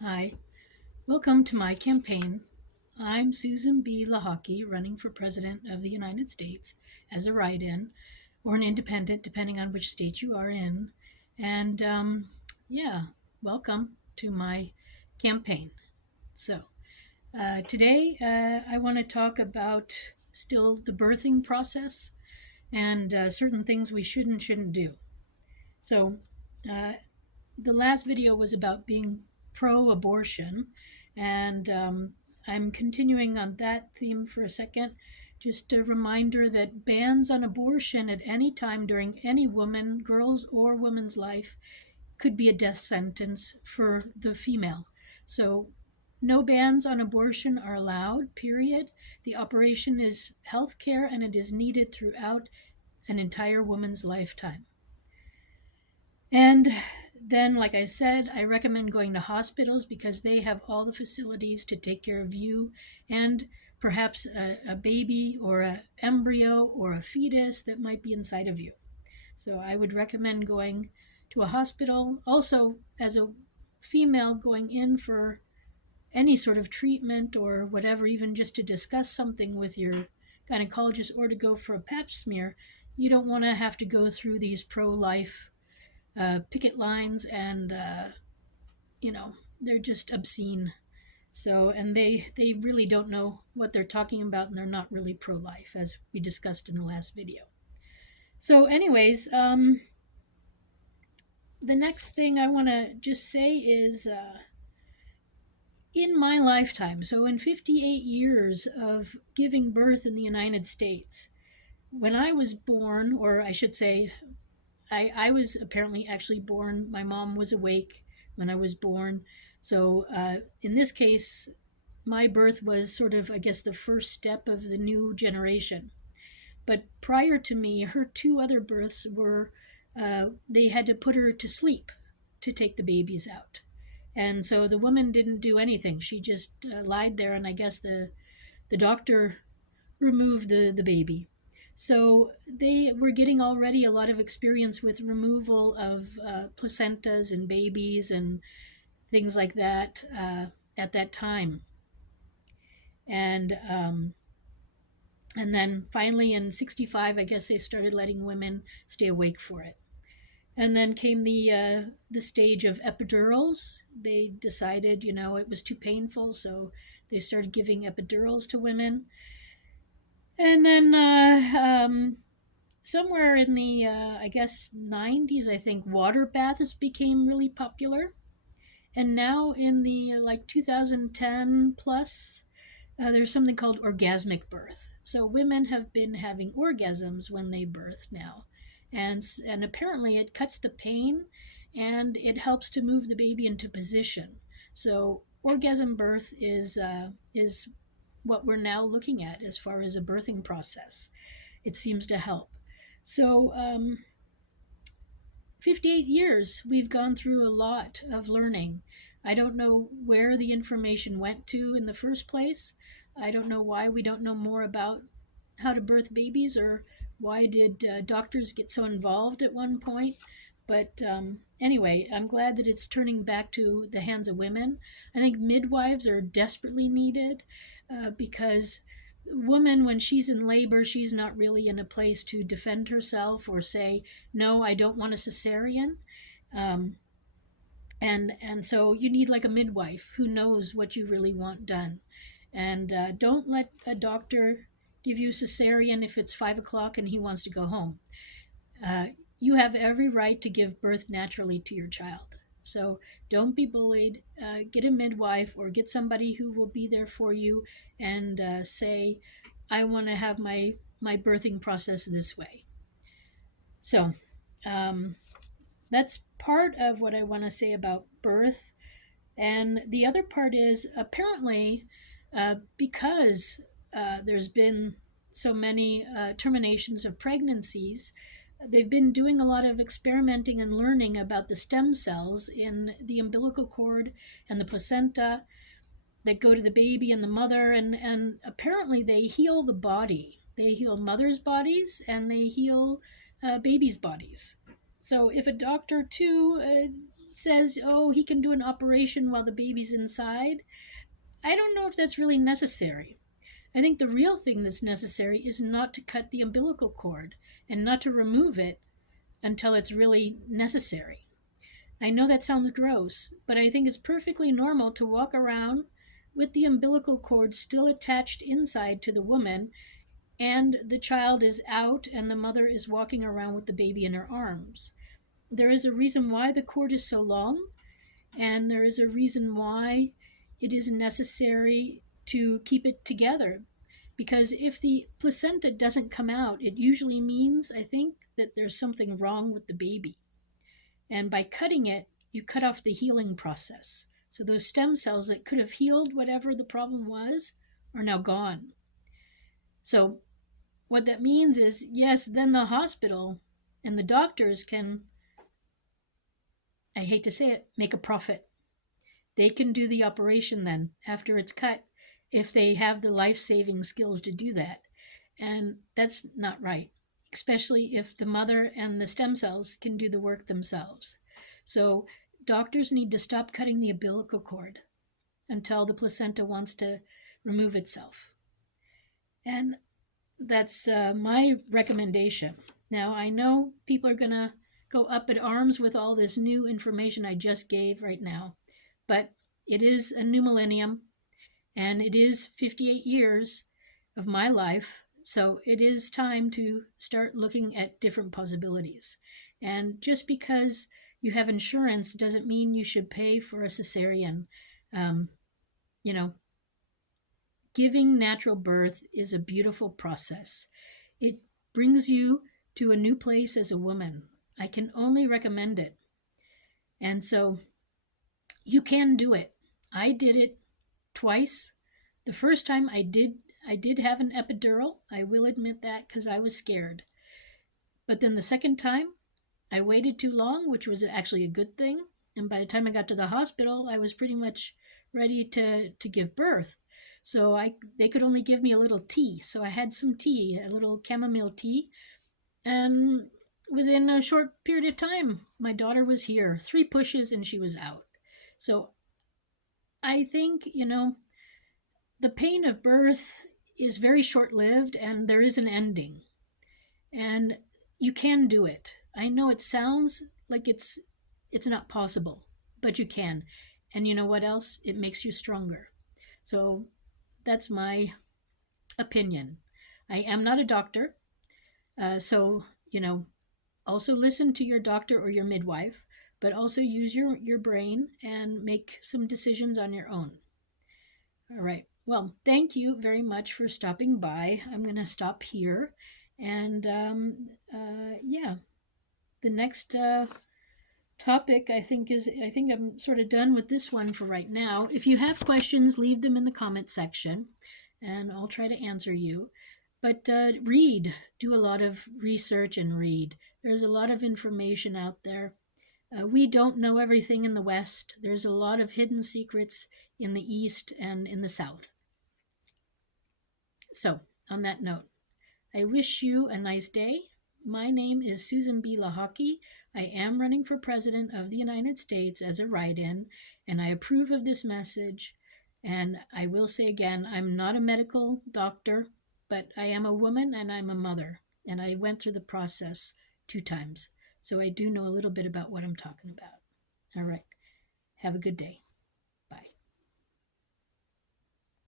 Hi, welcome to my campaign. I'm Susan B. Lochocki, running for President of the United States as a write in or an independent, depending on which state you are in. And yeah, welcome to my campaign. Today I want to talk about still the birthing process and certain things we should and shouldn't do. So, uh, the last video was about being pro abortion, and I'm continuing on that theme for a second. Just a reminder that bans on abortion at any time during any woman, girl's, or woman's life could be a death sentence for the female. So, no bans on abortion are allowed, period. The operation is health care and it is needed throughout an entire woman's lifetime. And then, like I said, I recommend going to hospitals because they have all the facilities to take care of you and perhaps a baby or an embryo or a fetus that might be inside of you. So I would recommend going to a hospital. Also, as a female going in for any sort of treatment or whatever, even just to discuss something with your gynecologist or to go for a pap smear, you don't want to have to go through these pro life picket lines, and you know they're just obscene. So, and they really don't know what they're talking about, and they're not really pro-life, as we discussed in the last video. So, anyways, the next thing I want to just say is, in my lifetime, so in 58 years of giving birth in the United States, when I was born, or I should say, I was apparently actually born. My mom was awake when I was born. So in this case, my birth was sort of, I guess, the first step of the new generation. But prior to me, her two other births were, they had to put her to sleep to take the babies out. And so the woman didn't do anything. She just lied there, and I guess the doctor removed the baby. So they were getting already a lot of experience with removal of placentas and babies and things like that at that time. And and then finally in 65, I guess they started letting women stay awake for it. And then came the stage of epidurals. They decided, it was too painful, so they started giving epidurals to women. And then somewhere in the I guess 90s, I think water baths became really popular. And now in the like 2010 plus, there's something called orgasmic birth. So women have been having orgasms when they birth now, and apparently it cuts the pain, and it helps to move the baby into position. So orgasm birth is what we're now looking at as far as a birthing process. It seems to help. So 58 years, we've gone through a lot of learning. I don't know where the information went to in the first place. I don't know why we don't know more about how to birth babies, or why did doctors get so involved at one point. But anyway, I'm glad that it's turning back to the hands of women. I think midwives are desperately needed because woman, when she's in labor, she's not really in a place to defend herself or say, no, I don't want a cesarean. Um, and so you need like a midwife who knows what you really want done. And don't let a doctor give you cesarean if it's 5 o'clock and he wants to go home. Uh, you have every right to give birth naturally to your child. So don't be bullied. Get a midwife or get somebody who will be there for you and say, I want to have my birthing process this way. So um, that's part of what I want to say about birth. And the other part is apparently because there's been so many terminations of pregnancies, they've been doing a lot of experimenting and learning about the stem cells in the umbilical cord and the placenta that go to the baby and the mother. And apparently they heal the body. They heal mothers' bodies and they heal babies' bodies. So if a doctor too says, oh, he can do an operation while the baby's inside, I don't know if that's really necessary. I think the real thing that's necessary is not to cut the umbilical cord and not to remove it until it's really necessary. I know that sounds gross, but I think it's perfectly normal to walk around with the umbilical cord still attached inside to the woman, and the child is out and the mother is walking around with the baby in her arms. There is a reason why the cord is so long, and there is a reason why it is necessary to keep it together. Because if the placenta doesn't come out, it usually means, I think, that there's something wrong with the baby. And by cutting it, you cut off the healing process. So those stem cells that could have healed whatever the problem was are now gone. So what that means is, yes, then the hospital and the doctors can, I hate to say it, make a profit. They can do the operation then after it's cut if they have the life-saving skills to do that. And that's not right, especially if the mother and the stem cells can do the work themselves. So doctors need to stop cutting the umbilical cord until the placenta wants to remove itself. And that's my recommendation. Now, I know people are going to go up in arms with all this new information I just gave right now, but it is a new millennium, and it is 58 years of my life, so it is time to start looking at different possibilities. And just because you have insurance doesn't mean you should pay for a cesarean. Um, you know, Giving natural birth is a beautiful process. It brings you to a new place as a woman. I can only recommend it. And so you can do it. I did it twice. The first time I did have an epidural. I will admit that because I was scared. But then the second time, I waited too long, which was actually a good thing. And by the time I got to the hospital, I was pretty much ready to give birth. So they could only give me a little tea. So I had some tea, a little chamomile tea. And within a short period of time, my daughter was here. 3 pushes and she was out. So I think, the pain of birth is very short lived and there is an ending. And you can do it. I know it sounds like it's not possible, but you can. And you know what else? It makes you stronger. So that's my opinion. I am not a doctor, so also listen to your doctor or your midwife, but also use your brain and make some decisions on your own. All right. Well, thank you very much for stopping by. I'm going to stop here. And yeah, the next topic I think I'm sort of done with this one for right now. If you have questions, leave them in the comment section and I'll try to answer you. But do a lot of research and read. There's a lot of information out there. We don't know everything in the West. There's a lot of hidden secrets in the East and in the South. So, on that note, I wish you a nice day. My name is Susan B. Lochocki. I am running for President of the United States as a write-in, and I approve of this message. And I will say again, I'm not a medical doctor, but I am a woman and I'm a mother, and I went through the process 2 times. So I do know a little bit about what I'm talking about. All right. Have a good day.